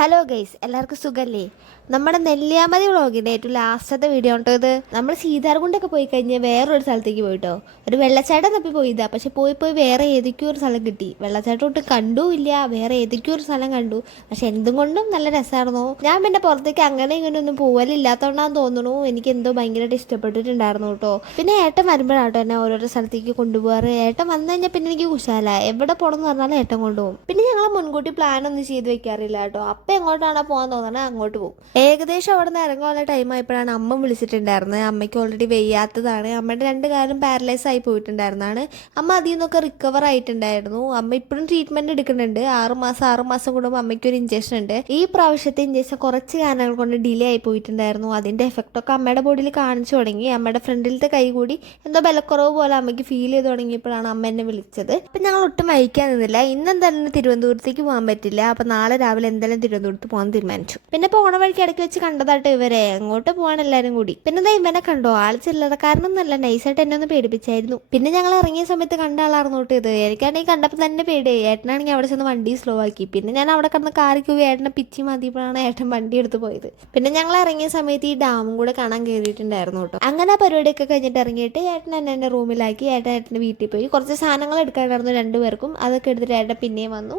Hello guys, എല്ലാവർക്കും സുഖല്ലേ? നമ്മുടെ നെല്ലിയാമ്പതി വ്ളോഗിൻ്റെ ഏറ്റവും ലാസ്റ്റത്തെ വീഡിയോ ഉണ്ടോ ഇത്. നമ്മൾ സീതാർകുണ്ടൊക്കെ പോയി കഴിഞ്ഞാൽ വേറൊരു സ്ഥലത്തേക്ക് പോയിട്ടോ. ഒരു വെള്ളച്ചാട്ടം തപ്പി പോയതാ. പക്ഷെ പോയി വേറെ ഏതൊക്കെയോ ഒരു സ്ഥലം കിട്ടി. വെള്ളച്ചാട്ടം ഒട്ടും കണ്ടുമില്ല, വേറെ ഏതൊക്കെയോ ഒരു സ്ഥലം കണ്ടു. പക്ഷെ എന്തും കൊണ്ടും നല്ല രസമായിരുന്നു. ഞാൻ പിന്നെ പുറത്തേക്ക് അങ്ങനെ ഇങ്ങനെ ഒന്നും പോവലില്ലാത്തതുകൊണ്ടാന്ന് തോന്നുന്നു എനിക്ക് എന്തോ ഭയങ്കരമായിട്ട് ഇഷ്ടപ്പെട്ടിട്ടുണ്ടായിരുന്നു കേട്ടോ. പിന്നെ ഏട്ടൻ വരുമ്പോഴാട്ടോ എന്നെ ഓരോരോ സ്ഥലത്തേക്ക് കൊണ്ടുപോകാറ്. ഏട്ടൻ വന്നു കഴിഞ്ഞാൽ പിന്നെ എനിക്ക് കുശാല എവിടെ പോകണം എന്ന് പറഞ്ഞാലും ഏട്ടൻ കൊണ്ടുപോകും. പിന്നെ ഞങ്ങൾ മുൻകൂട്ടി പ്ലാൻ ഒന്നും ചെയ്ത് വെക്കാറില്ല കേട്ടോ. അപ്പം എങ്ങോട്ടാണോ പോകാൻ തോന്നണേ അങ്ങോട്ട് പോകും. ഏകദേശം അവിടെ നിന്ന് ഇറങ്ങാനുള്ള ടൈം ആയപ്പോഴാണ് അമ്മ വിളിച്ചിട്ടുണ്ടായിരുന്നത്. അമ്മയ്ക്ക് ഓൾറെഡി വെയ്യാത്തതാണ്. അമ്മയുടെ രണ്ട് കാലും പാരലൈസ് ആയി പോയിട്ടുണ്ടായിരുന്നതാണ്. അമ്മ അതിൽ നിന്നൊക്കെ റിക്കവർ ആയിട്ടുണ്ടായിരുന്നു. അമ്മ ഇപ്പോഴും ട്രീറ്റ്മെന്റ് എടുക്കുന്നുണ്ട്. 6 മാസം കൂടുമ്പോൾ അമ്മയ്ക്ക് ഒരു ഇഞ്ചക്ഷൻ ഉണ്ട്. ഈ പ്രാവശ്യത്തെ ഇഞ്ചക്ഷൻ കുറച്ച് കാരണങ്ങൾ കൊണ്ട് ഡിലേ ആയി പോയിട്ടുണ്ടായിരുന്നു. അതിന്റെ എഫക്റ്റ് ഒക്കെ അമ്മയുടെ ബോഡിയിൽ കാണിച്ചു തുടങ്ങി. അമ്മയുടെ ഫ്രണ്ടിലത്തെ കൈ കൂടി എന്തോ ബലക്കുറവ് പോലെ അമ്മയ്ക്ക് ഫീൽ ചെയ്ത് തുടങ്ങിയപ്പോഴാണ് അമ്മ എന്നെ വിളിച്ചത്. അപ്പം ഞങ്ങൾ ഒട്ടും വഹിക്കാൻ നിന്നില്ല. ഇന്നെന്തായാലും തിരുവനന്തപുരത്തേക്ക് പോകാൻ പറ്റില്ല. അപ്പം നാളെ രാവിലെ എന്തായാലും തിരുവനന്തപുരത്ത് പോകാൻ തീരുമാനിച്ചു. പിന്നെ പോണ വഴിക്ക് ഇടയ്ക്ക് വെച്ച് കണ്ടതാട്ടോ ഇവരെ. എങ്ങോട്ട് പോകാൻ എല്ലാവരും കൂടി. പിന്നെ ഇവനെ കണ്ടോ, ആൾ ചില്ലറക്കാരനൊന്നല്ല, നൈസായിട്ട് എന്നെ ഒന്ന് പേടിപ്പിച്ചായിരുന്നു. പിന്നെ ഞങ്ങൾ ഇറങ്ങിയ സമയത്ത് കണ്ട ആളായിരുന്നു കേട്ടോ ഇത്. എനിക്കാണെങ്കിൽ കണ്ടപ്പോൾ തന്നെ പേടിയായി. ഏട്ടനാണെങ്കിൽ അവിടെ ചെന്ന് വണ്ടി സ്ലോ ആക്കി. പിന്നെ ഞാൻ അവിടെ കിടന്ന് കാറിക്ക് പോയി ഏട്ടനെ പിച്ചി മതിയപ്പോഴാണ് ഏട്ടൻ വണ്ടി എടുത്ത് പോയത്. പിന്നെ ഞങ്ങൾ ഇറങ്ങിയ സമയത്ത് ഈ ഡാമും കൂടെ കാണാൻ കയറിയിട്ടുണ്ടായിരുന്നു കേട്ടോ. അങ്ങനെ പരിപാടിയൊക്കെ കഴിഞ്ഞിട്ട് ഇറങ്ങിയിട്ട് ഏട്ടൻ എന്നെ റൂമിലാക്കി. ഏട്ടൻ്റെ വീട്ടിൽ പോയി കുറച്ച് സാധനങ്ങൾ എടുക്കാനായിരുന്നു രണ്ടുപേർക്കും. അതൊക്കെ എടുത്തിട്ട് ഏട്ടൻ പിന്നെയും വന്നു.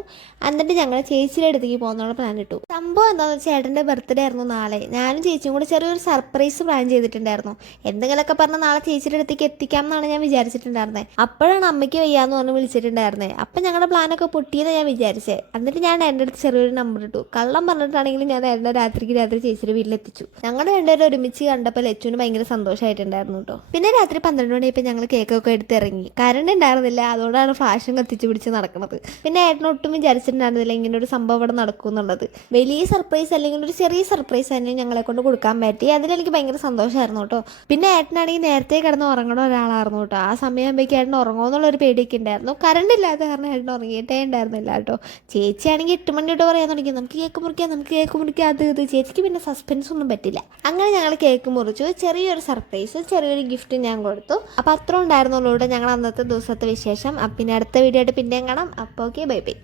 എന്നിട്ട് ഞങ്ങൾ ചേച്ചിയുടെ അടുത്തേക്ക് പോകുന്നുള്ള പ്ലാൻ ഇട്ടു. സംഭവം എന്താണെന്ന് വെച്ചാൽ ഏട്ടൻ്റെ ബർത്ത്ഡേ ആയിരുന്നു നാളെ. ഞാനും ചേച്ചിയും കൂടെ ചെറിയൊരു സർപ്രൈസ് പ്ലാൻ ചെയ്തിട്ടുണ്ടായിരുന്നു. എന്തെങ്കിലുമൊക്കെ പറഞ്ഞ് നാളെ ചേച്ചിയുടെ അടുത്തേക്ക് എത്തിക്കാം എന്നാണ് ഞാൻ വിചാരിച്ചിട്ടുണ്ടായിരുന്നത്. അപ്പോഴാണ് അമ്മയ്ക്ക് വയ്യാന്ന് പറഞ്ഞ് വിളിച്ചിട്ടുണ്ടായിരുന്നത്. അപ്പം ഞങ്ങളുടെ പ്ലാനൊക്കെ പൊട്ടിയെന്ന് ഞാൻ വിചാരിച്ചത്. എന്നിട്ട് ഞാൻ എൻ്റെ അടുത്ത് ചെറിയൊരു നമ്പർ ഇട്ടു. കള്ളം പറഞ്ഞിട്ടാണെങ്കിലും ഞാൻ എൻ്റെ രാത്രി ചേച്ചിയുടെ വീട്ടിലെത്തിച്ചു. ഞങ്ങൾ രണ്ടുപേരും ഒരുമിച്ച് കണ്ടപ്പോൾ ലച്ചുവിന് ഭയങ്കര സന്തോഷമായിട്ടുണ്ടായിരുന്നു കേട്ടോ. പിന്നെ രാത്രി 12 മണിയപ്പോൾ ഞങ്ങൾ കേക്കൊക്കെ എടുത്ത് ഇറങ്ങി. കറണ്ട് ഉണ്ടായിരുന്നില്ല, അതുകൊണ്ടാണ് ഫ്ലാഷും കത്തിച്ച് പിടിച്ച് നടക്കുന്നത്. പിന്നെ ഏട്ടൻ ഒട്ടും വിചാരിച്ചിട്ടുണ്ടായിരുന്നില്ല ഇങ്ങനെ ഒരു സംഭവം ഇവിടെ നടക്കും എന്നുള്ളത്. വലിയ സർപ്രൈസ് അല്ലെങ്കിൽ ഒരു ചെറിയ സർപ്രൈസ് തന്നെ ഞങ്ങളെ കൊണ്ട് കൊടുക്കാൻ പറ്റി. അതിലെനിക്ക് ഭയങ്കര സന്തോഷമായിരുന്നു കേട്ടോ. പിന്നെ ഏട്ടനാണെങ്കിൽ നേരത്തെ കിടന്ന് ഉറങ്ങണ ഒരാളായിരുന്നു കേട്ടോ. ആ സമയമാകുമ്പോഴേക്കും ഏട്ടൻ ഉറങ്ങുമോ എന്നുള്ളൊരു പേടിയൊക്കെ ഉണ്ടായിരുന്നു. കറണ്ട് ഇല്ലാത്ത കാരണം ഏട്ടൻ ഉറങ്ങിയിട്ടേ ഉണ്ടായിരുന്നില്ല കേട്ടോ. ചേച്ചിയാണെങ്കിൽ 8 മണി തൊട്ട് പറയാൻ തുടങ്ങി, നമുക്ക് കേക്ക് മുറിക്കാം അത് ഇത്. ചേച്ചിക്ക് പിന്നെ സസ്പെൻസ് ഒന്നും പറ്റില്ല. അങ്ങനെ ഞങ്ങൾ കേക്ക് മുറിച്ചു. ചെറിയൊരു സർപ്രൈസ്, ചെറിയൊരു ഗിഫ്റ്റ് ഞാൻ കൊടുത്തു. അപ്പോൾ അത്ര ഉണ്ടായിരുന്നുള്ളൂ ഞങ്ങൾ അന്നത്തെ ദിവസത്തെ വിശേഷം. പിന്നെ അടുത്ത വീഡിയോ ആയിട്ട് പിന്നെയും കാണാം. അപ്പോൾ ഓക്കെ, ബൈ ബൈ.